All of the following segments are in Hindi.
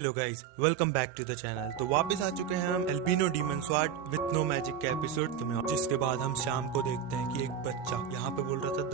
Hello guys, welcome back to the channel. तो वापस आ चुके हैं हम albino demon sword with no magic के एपिसोड में, जिसके बाद हम शाम को देखते हैं कि एक बच्चा यहाँ पे बोल रहा था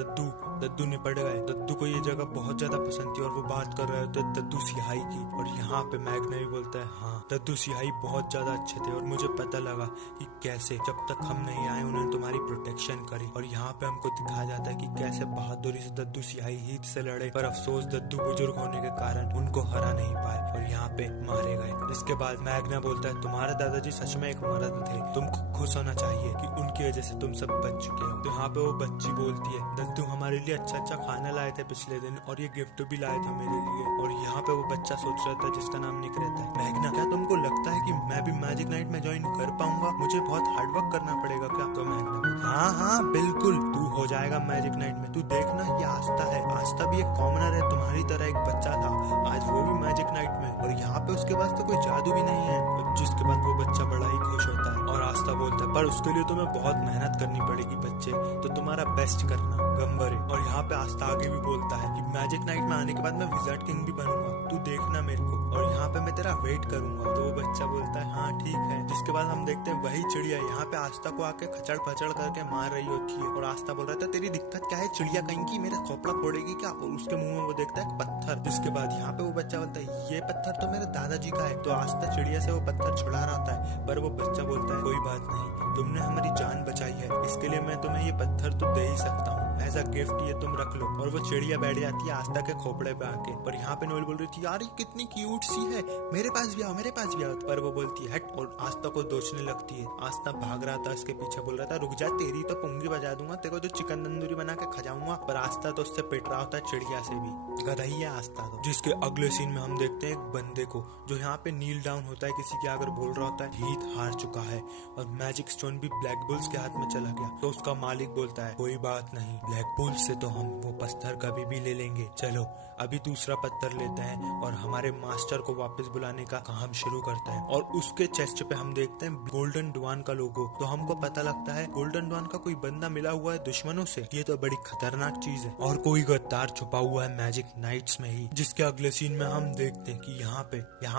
दद्दू निपट गए। दद्दू को ये जगह बहुत ज्यादा पसंद थी और वो बात कर रहे थे दद्दू सिहाई की। और यहाँ पे मैग्ना भी बोलता है हाँ, दद्दू सिहाई बहुत ज्यादा अच्छे थे और मुझे पता लगा कि कैसे जब तक हम नहीं आए उन्होंने तुम्हारी प्रोटेक्शन करी। और यहाँ पे हमको दिखाया जाता है कि कैसे बहादुरी से दद्दू सिहाई हीथ से लड़े, पर अफसोस दद्दू बुजुर्ग होने के कारण उनको हरा नहीं पाए और यहाँ पे मारे गए। इसके बाद मैग्ना बोलता है तुम्हारे दादाजी सच में एक मर्द थे, तुमको खुश होना चाहिए कि उनकी वजह से तुम सब बच चुके हो। तो यहाँ पे वो बच्ची बोलती है दद्दू हमारे लिए अच्छा अच्छा खाना लाए थे पिछले दिन और ये गिफ्ट भी लाए थे मेरे लिए। और यहाँ पे वो बच्चा सोच रहा था जिसका नाम निक रहता है, मैग्ना क्या तुमको लगता है कि मैं भी मैजिक नाइट में ज्वाइन कर पाऊंगा? मुझे बहुत हार्डवर्क करना पड़ेगा क्या? तो मैग्ना हाँ बिल्कुल, तू हो जाएगा मैजिक नाइट में। तू देखना ये आस्था है, आस्था भी एक कॉमनर है तुम्हारी तरह, एक बच्चा था आज वो भी मैजिक नाइट में, और यहाँ पे उसके पास तो कोई जादू भी नहीं है। जिसके बाद वो बच्चा बड़ा ही खुश होता है और आस्था बोलता है पर उसके लिए तुम्हें बहुत मेहनत करनी पड़ेगी बच्चे, तो तुम्हारा बेस्ट करना गंबरे। और यहाँ पे आस्था आगे भी बोलता है कि मैजिक नाइट में आने के बाद मैं विजार्ड किंग भी बनूंगा, तू देखना मेरे को, और यहाँ पे मैं तेरा वेट करूंगा। तो वो बच्चा बोलता है हाँ ठीक है। जिसके बाद हम देखते हैं वही चिड़िया यहाँ पे आस्था को आके खचड़ पचड़ करके मार रही होती है और आस्था बोल रहा था तेरी दिक्कत क्या है चिड़िया कहीं की, मेरा खोपड़ा फोड़ेगी क्या? और उसके मुंह में वो देखता है पत्थर। जिसके बाद यहाँ पे वो बच्चा बोलता है ये पत्थर तो मेरे दादाजी का है। तो आस्था चिड़िया से वो पत्थर छुड़ा रहा था, पर वो बच्चा बोलता है कोई बात नहीं, तुमने हमारी जान बचाई है, इसके लिए मैं तुम्हें ये पत्थर तो दे ही सकता हूँ, एज अ गिफ्ट ये तुम रख लो। और वो चिड़िया बैठ जाती है आस्था के खोपड़े पे आके। पर यहाँ पे नोएल बोल रही थी यार ये कितनी क्यूट सी है, मेरे पास भी आओ मेरे पास भी आओ। पर वो बोलती है हट और आस्था को दोचने लगती है। आस्था भाग रहा था उसके पीछे, बोल रहा था रुक जा तेरी तो पुंगी बजा दूंगा, तेरे को जो चिकन तंदूरी बना के खजाऊंगा। पर आस्था तो उससे पिट रहा होता है चिड़िया से भी, गधा ही है आस्था तो। जिसके अगले सीन में हम देखते हैं एक बंदे को जो यहाँ पे नील डाउन होता है किसी के आगे, बोल रहा होता है हीथ हार चुका है और मैजिक स्टोन भी ब्लैक बुल्स के हाथ में चला गया। तो उसका मालिक बोलता है कोई बात नहीं, ब्लैक बुल्स से तो हम वो पत्थर कभी भी ले लेंगे, चलो अभी दूसरा पत्थर लेते हैं और हमारे मास्टर को वापस बुलाने का काम शुरू करते हैं। और उसके चेस्ट पे हम देखते हैं गोल्डन डवान का लोगो। तो हमको पता लगता है गोल्डन डवान का कोई बंदा मिला हुआ है दुश्मनों से, ये तो बड़ी खतरनाक चीज है और कोई गद्दार छुपा हुआ है मैजिक नाइट्स में ही। जिसके अगले सीन में हम देखते हैं कि यहाँ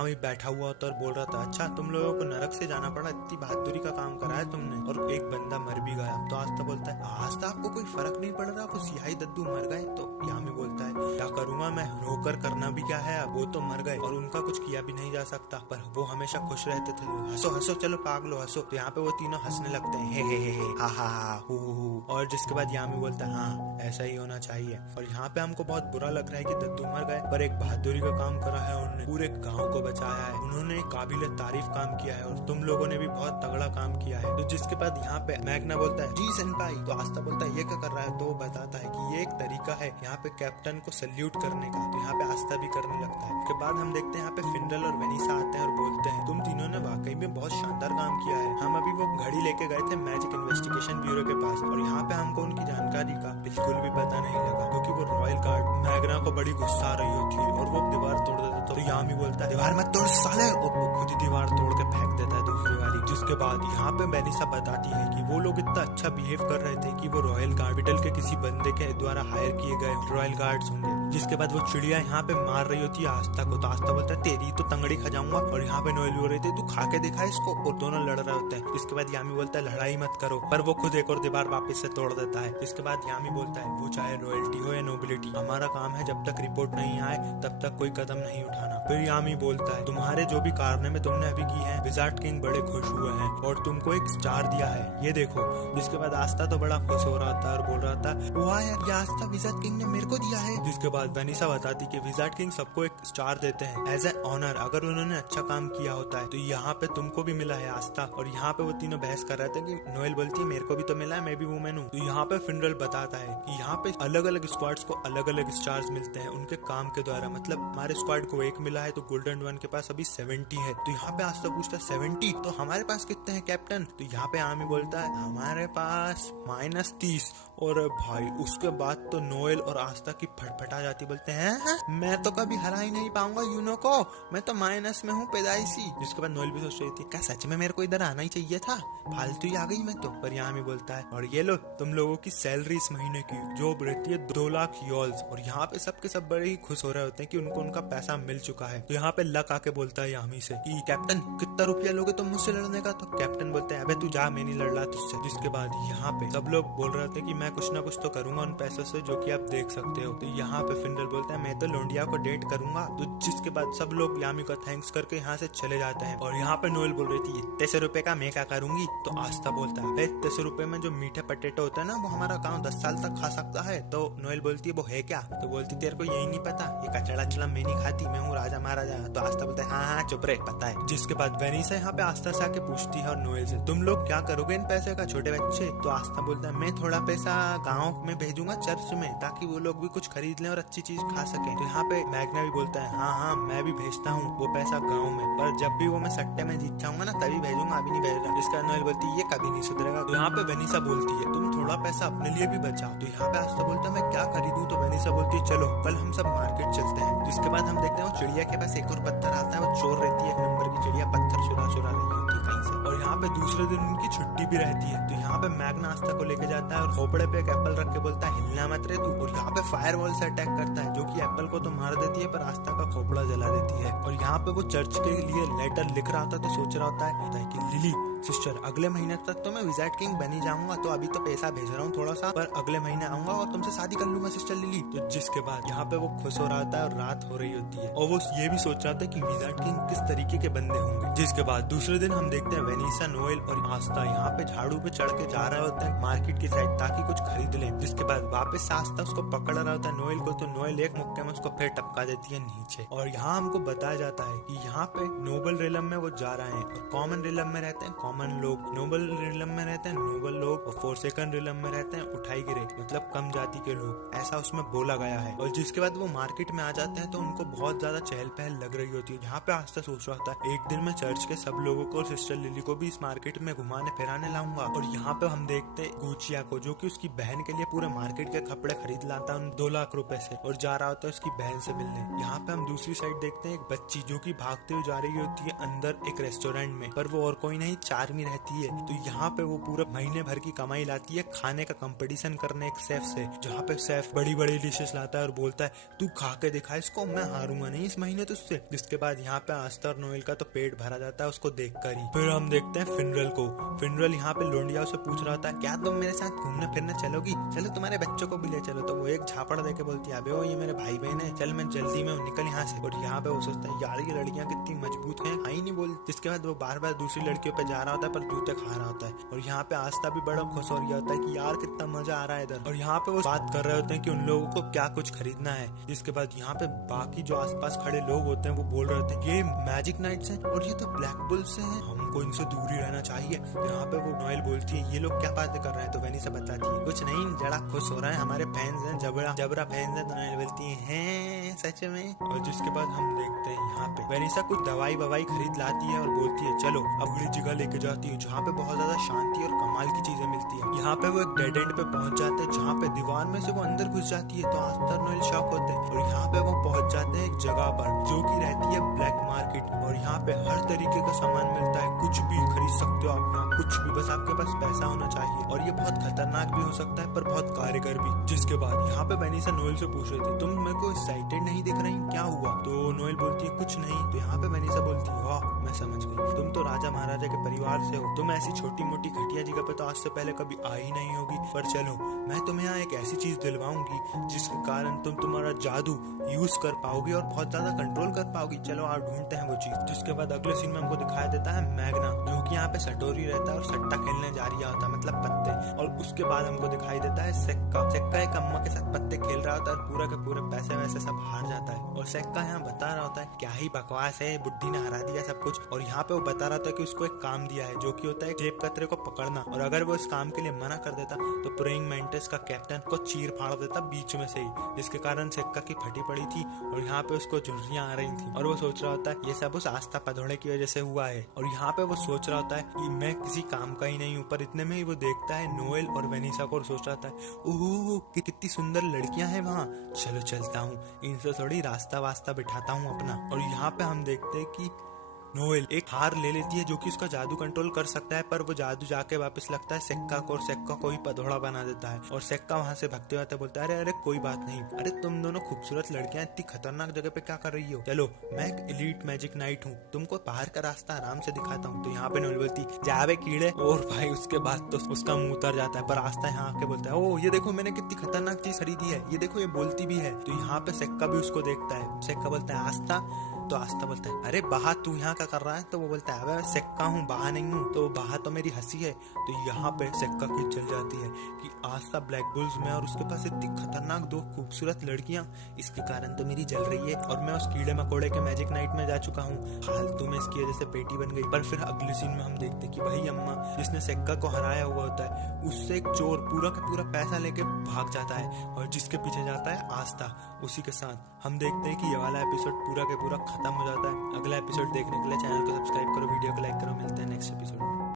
भी बैठा हुआ होता और बोल रहा था अच्छा तुम लोगों को नरक से जाना पड़ा, इतनी बहादुरी का काम करा है तुमने, और एक बंदा मर भी गया। तो आस्था बोलता है आस्था आपको कोई फर्क नहीं पड़ रहा, वो सिहाई दद्दू मर गए। तो यामी बोलता है क्या करूंगा मैं, रोकर करना भी क्या है, अब वो तो मर गए और उनका कुछ किया भी नहीं जा सकता, पर वो हमेशा खुश रहते थे, हंसो हंसो चलो पागलो हंसो। तो यहाँ पे वो तीनों हंसने लगते हैं हे हा हा हा हु हु। और जिसके बाद यामी बोलता है हाँ ऐसा ही होना चाहिए। और यहाँ पे हमको बहुत बुरा लग रहा है कि दद्दू मर गए, पर एक बहादुरी का काम करा है उन्होंने, पूरे गाँव को बचाया है, उन्होंने एक काबिल तारीफ काम किया है और तुम लोगों ने भी बहुत तगड़ा काम किया है। तो जिसके बाद यहाँ पे मैग्ना बोलता है जी सेनपाई। तो आस्था बोलता है ये क्या कर रहा है? तो वो बताता है कि ये एक तरीका है यहाँ पे कैप्टन को सल्यूट करने का। तो यहाँ पे आस्था भी करने लगता है। उसके बाद हम देखते हैं यहाँ पे फिंडल और वेनिसा आते हैं और बोलते हैं तुम तीनों ने वाकई में बहुत शानदार काम किया है, हम अभी वो घड़ी लेके गए थे मैजिक इन्वेस्टिगेशन ब्यूरो के पास और यहाँ पे हमको उनकी जानकारी का बिल्कुल भी पता नहीं लगा, क्योंकि वो रॉयल गार्ड मैग्ना को बड़ी गुस्सा आ रही होती है और वो दीवार तोड़ देता। तो यामी बोलता है दीवार मत तोड़ साले, और वो खुद ही दीवार तोड़ के फेंक देता है दूसरी वाली। जिसके बाद यहाँ पे वेनिसा बताती है कि वो लोग इतना अच्छा बिहेव कर रहे थे कि वो रॉयल गार्ड के किसी बंदे के द्वारा हायर किए गए रॉयल गार्ड्स होंगे। जिसके बाद वो चिड़िया यहाँ पे मार रही होती है आस्था को। तो आस्था बोलता है तेरी तो तंगड़ी खजाऊंगा, और यहाँ पे नोएल बोल रही थी तू खा के दिखा इसको, और दोनों लड़ रहे होते हैं। जिसके बाद यामी बोलता है लड़ाई मत करो, पर वो खुद एक और दीवार वापस से तोड़ देता है। जिसके बाद यामी बोलता है वो चाहे रॉयल्टी हो या नोबिलिटी, हमारा काम है जब तक रिपोर्ट नहीं आए तब तक कोई कदम नहीं उठाना। फिर यामी बोलता है तुम्हारे जो भी कारनामे तुमने अभी की है विजार्ड किंग बड़े खुश हुए हैं और तुमको एक स्टार दिया है, ये देखो। जिसके बाद आस्था तो बड़ा खुश हो रहा था और बोल रहा था वाह यार ये आस्था विजार्ड किंग ने मेरे को दिया है। जिसके बाद वेनिसा बताती कि विजार्ड किंग सबको एक स्टार देते हैं एज ए ऑनर, अगर उन्होंने अच्छा काम किया होता है। तो यहाँ पे तुमको भी मिला है आस्था। और यहाँ पे वो तीनों बहस कर रहे थे कि नोएल बोलती है मेरे को भी तो मिला है, मैं भी वुमेन हूँ। तो यहाँ पे फिंडल बताता है कि यहाँ पे अलग अलग स्क्वाड्स को अलग अलग स्टार्स मिलते हैं उनके काम के द्वारा, मतलब हमारे स्क्वाड को 1 मिला है तो गोल्डन वन के पास अभी 70 है। तो यहाँ पे आस्था पूछता है 70 तो हमारे पास कितने हैं कैप्टन? तो यहाँ पे आमी बोलता है हमारे पास -30। और भाई उसके बाद तो नोएल और आस्था की फटफटा जाती, बोलते हैं मैं तो कभी हरा ही नहीं पाऊंगा यूनो को, मैं तो माइनस में हूँ पैदाइशी। जिसके बाद नोएल भी सोच रही थी क्या सच में मेरे को इधर आना ही चाहिए था, फालतू ही आ गई मैं तो। पर यहाँ भी बोलता है और ये लो तुम लोगों की सैलरी इस महीने की जो रहती है 2 लाख यॉल्स। और यहाँ पे सबके सब बड़े ही खुश हो रहे होते हैं कि उनको उनका पैसा मिल चुका है। तो यहाँ पे लक आके बोलता है यामी से कि कैप्टन कितना रुपया लोगे तुम मुझसे लड़ने का। तो कैप्टन बोलते हैं अबे तू जा, मैं नहीं लड़ रहा तुझसे। जिसके बाद यहाँ पे सब लोग बोल रहे थे कि मैं कुछ ना कुछ तो करूंगा उन पैसों से जो कि आप देख सकते हो। तो यहाँ पे फिनरल बोलता है मैं तो लोंडिया को डेट करूंगा। तो जिसके बाद सब लोग यामी का थैंक्स करके यहाँ से चले जाते हैं। और यहाँ पे नोएल बोल रही थी इतने से रुपए का मैं क्या करूंगी। तो आस्था बोलता है इतने से रुपए में जो मीठे पटेटो होते हैं ना वो हमारा गाँव 10 साल तक खा सकता है। तो नोएल बोलती है वो है क्या। तो बोलती तेरे को यही नहीं पता, ये कचड़ा चड़ा मैं नहीं खाती, मैं हूँ राजा महाराजा। तो आस्था बोलता है हाँ चुप रहे पता है। जिसके बाद वेनिसा यहाँ पे आस्था से आके पूछती है और नोएल से तुम लोग क्या करोगे इन पैसे का छोटे बच्चे। तो आस्था बोलता है मैं थोड़ा पैसा गाँव में भेजूंगा चर्च में ताकि वो लोग भी कुछ खरीद लें और अच्छी चीज खा सके। तो यहाँ पे मैग्ना भी बोलता है हाँ मैं भी भेजता हूँ वो पैसा गाँव में, पर जब भी वो मैं सट्टे में जीत जाऊंगा ना तभी भेजूंगा, अभी नहीं भेज रहा। जिसका नोएल बोलती है ये कभी नहीं सुधरेगा। तो यहाँ पे वेनिसा बोलती है तुम थोड़ा पैसा अपने लिए भी बचाओ। तो यहाँ पे आस्था बोलता है मैं क्या खरीदूं। तो वेनिसा बोलती है चलो कल हम सब मार्केट चलते हैं। जिसके बाद हम देखते हैं वो चिड़िया के पास एक और पत्थर आता है, वो चोर रहती है 1 नंबर की चिड़िया, पत्थर चुरा रही होती है कहीं से। और यहाँ पे दूसरे दिन उनकी छुट्टी भी रहती है। तो यहाँ पे मैग्ना आस्था को लेके जाता है और खोपड़े पे एक एप्पल रख के बोलता है हिलना मत रे तू। और यहाँ पे फायरवॉल से अटैक करता है जो कि एप्पल को तो मार देती है पर आस्था का खोपड़ा जला देती है। और यहाँ पे वो चर्च के लिए लेटर लिख रहा था तो सोच रहा होता है कि लिली सिस्टर अगले महीने तक तो मैं विजार्ड किंग बन ही जाऊंगा, तो अभी तो पैसा भेज रहा हूँ थोड़ा सा, पर अगले महीने आऊंगा और तुमसे शादी कर लूंगा सिस्टर लिली। तो जिसके बाद यहाँ पे वो खुश हो रहा होता है और रात हो रही होती है और वो ये भी सोच रहा था कि विजार्ड किंग किस तरीके के बंदे होंगे। जिसके बाद दूसरे दिन हम देखते हैं वेनिसा, नोएल और आस्था यहाँ पे झाड़ू पे चढ़ के जा रहे होते हैं मार्केट की साइड ताकि कुछ खरीद लें। जिसके बाद वापस आस्था उसको पकड़ रहा होता है नोएल को, तो नोएल एक मुक्के में उसको फिर टपका देती है नीचे। और यहाँ हमको बताया जाता है कि यहाँ पे नोबल रिलम में वो जा रहे हैं और कॉमन रिलम में रहते हैं कॉमन लोग, नोबल रिलम में रहते हैं नोबल लोग और फोर्सेकन रिलम में रहते हैं उठाई गिरे मतलब कम जाति के लोग, ऐसा उसमें बोला गया है। और जिसके बाद वो मार्केट में आ जाते हैं तो उनको बहुत ज्यादा चहल पहल लग रही होती है। यहाँ पे आस्था सोच रहा था एक दिन मैं चर्च के सब लोगों को और सिस्टर लिली को भी इस मार्केट में घुमाने फिराने लाऊंगा। और यहाँ पे हम देखते हैं गुचिया को जो कि उसकी बहन के लिए पूरे मार्केट के कपड़े खरीद लाता है 2 लाख रुपए से और जा रहा होता है उसकी बहन से मिलने। यहाँ पे हम दूसरी साइड देखते हैं एक बच्ची जो कि भागते हुए जा रही होती है अंदर एक रेस्टोरेंट में, पर वो और कोई नहीं चार्मी रहती है। तो यहाँ पे वो पूरा महीने भर की कमाई लाती है खाने का कंपटीशन करने एक शेफ से, जहाँ पे शेफ बड़ी बड़ी डिशेस लाता है और बोलता है तू खा के दिखा इसको, मैं हारूंगा नहीं इस महीने तुझसे। जिसके बाद यहाँ पे आस्था और नोएल का तो पेट भरा जाता है उसको देखकर ही। फिर हम देखते हैं फिनरल को। फिनरल यहाँ पे लोंडिया से पूछ रहा था क्या तुम मेरे साथ घूमने फिरने चलोगी, चलो तुम्हारे बच्चों को भी ले चलो। तो वो एक झापड़ देके बोलती है अबे वो ये मेरे भाई बहन है, चल मैं जल्दी में निकल यहाँ से। और यहाँ पे वो सोचता है यार ये लड़कियां कितनी मजबूत हैं, आई नहीं बोल। जिसके बाद वो बार बार दूसरी लड़कियों पे जा रहा होता है पर जूते खा रहा होता है। और यहाँ पे आस्था भी बड़ा खुश हो रहा होता है कि यार कितना मजा आ रहा है इधर। और यहाँ पे वो बात कर रहे होते हैं कि उन लोगों को क्या कुछ खरीदना है। जिसके बाद यहाँ पे बाकी जो आसपास खड़े लोग होते हैं वो बोल रहे होते हैं ये मैजिक नाइट्स हैं और ये तो ब्लैक बुल्स से हैं, हमको इनसे दूर ही रहना चाहिए। तो यहाँ पे वो नोएल बोलती है ये लोग क्या बातें कर रहे हैं। तो वेनिसा बताती है कुछ नहीं, जरा खुश हो रहा है, हमारे फैंस हैं, जबरा फैंस हैं। तो नोएल बोलती है सच में। और जिसके बाद हम देखते हैं यहाँ पे वेनिसा कुछ दवाई ववाई खरीद लाती है और बोलती है चलो अगली जगह लेके जाती है जहाँ पे बहुत ज्यादा शांति और कमाल की चीजें मिलती है। यहाँ पे वो एक डेड एंड पे पहुंच जाते हैं जहाँ पे दीवार में से वो अंदर घुस जाती है। तो आस्था और नोएल शॉक होते हैं और यहाँ पे वो पहुंच जाते हैं एक जगह पर जो की रहती है ब्लैक मार्केट। और यहाँ पे हर तरीके का सामान मिलता है, कुछ भी खरीद सकते हो आप यहाँ, कुछ भी, बस आपके पास पैसा होना चाहिए। और ये बहुत खतरनाक भी हो सकता है पर बहुत कारगर भी। जिसके बाद यहाँ पे वेनिसा नोएल से पूछ रही थी तुम मेरे को एक्साइटेड नहीं दिख रही, क्या हुआ। तो नोएल बोलती है कुछ नहीं। तो यहाँ पे वेनिसा बोलती है वाह मैं समझ गई, तुम तो राजा महाराजा के परिवार से हो, तुम ऐसी छोटी मोटी घटिया जगह पे तो आज से पहले कभी आई नहीं होगी, पर चलो मैं तुम्हें यहाँ एक ऐसी चीज दिलवाऊंगी जिसके कारण तुम तुम्हारा जादू यूज कर पाओगी और बहुत ज्यादा कंट्रोल कर पाओगी, चलो आप ढूंढते हैं वो चीज। जिसके बाद अगले सीन में हमको दिखाया देता है मैग्ना जो कि यहाँ पे सटोरी रहता है और सट्टा खेलने जा रहा होता है मतलब पत्ते। और उसके बाद हमको दिखाई देता है सेक्का एक अम्मा के साथ पत्ते खेल रहा होता है और पूरा के पूरे पैसे वैसे सब हार जाता है। और सेक्का यहाँ बता रहा होता है क्या ही बकवास है, बुड्ढी ने हरा दिया सब कुछ। और यहाँ पे वो बता रहा था कि उसको एक काम दिया है जो कि होता है जेब कतरे को पकड़ना, और अगर वो इस काम के लिए मना कर देता तो प्रेइंग मेंटिस का कैप्टन को चीर फाड़ देता बीच में से ही, जिसके कारण सेक्का की फटी पड़ी थी और यहाँ पे उसको झुर्रियां आ रही थी। और वो सोच रहा होता है ये सब उस आस्था पधोड़े की वजह से हुआ है, और यहाँ पे वो सोच रहा होता है कि मैं किसी काम का ही नहीं हूँ। पर इतने में ही वो देखता है नोएल और वेनिसा को और सोच रहा था ओह कितनी सुंदर लड़कियां हैं वहाँ, चलो चलता हूँ इनसे थोड़ी रास्ता वास्ता बिठाता हूँ अपना। और यहाँ पे हम देखते हैं कि नोएल एक हार ले लेती है जो कि उसका जादू कंट्रोल कर सकता है, पर वो जादू जाके वापस लगता है सेक्का को, और सेक्का को ही पधोड़ा बना देता है। और सेक्का वहां से भगते हुए बोलता है अरे अरे कोई बात नहीं, अरे तुम दोनों खूबसूरत लड़कियां इतनी खतरनाक जगह पे क्या कर रही हो, चलो मैं एक एलीट मैजिक नाइट हूँ, तुमको बाहर का रास्ता आराम से दिखाता हूँ। तो यहाँ पे नोएल बोलती जावे कीड़े, और भाई उसके बाद तो उसका मुंह उतर जाता है। पर आस्था यहाँ आके बोलता है ओ ये देखो मैंने कितनी खतरनाक चीज खरीदी है, ये देखो ये बोलती भी है। तो यहाँ पे सेक्का भी उसको देखता है, सेक्का बोलता है आस्था, तो आस्था बोलता है अरे बाहा तू यहाँ क्या कर रहा है, तो वो बोलता है अबे सेक्का हूँ बाहा नहीं हूँ, तो बाहा तो मेरी हंसी है। तो यहाँ पे सेक्का की चल जाती है कि आस्था ब्लैक बुल्स में और उसके पास इतनी खतरनाक दो खूबसूरत लड़कियां, इसके कारण तो मेरी जल रही है, और मैं उस कीड़े मकोड़े के मैजिक नाइट में जा चुका हूँ, फालतू में इसकी वजह से बेटी बन गई। पर फिर अगले सीन में हम देखते कि भाई अम्मा जिसने सेक्का को हराया हुआ होता है उससे एक चोर पूरा का पूरा पैसा लेके भाग जाता है, और जिसके पीछे जाता है आस्था उसी के साथ। हम देखते हैं कि ये वाला एपिसोड पूरा के पूरा खत्म हो जाता है। अगला एपिसोड देखने के लिए चैनल को सब्सक्राइब करो, वीडियो को लाइक करो, मिलते हैं नेक्स्ट एपिसोड।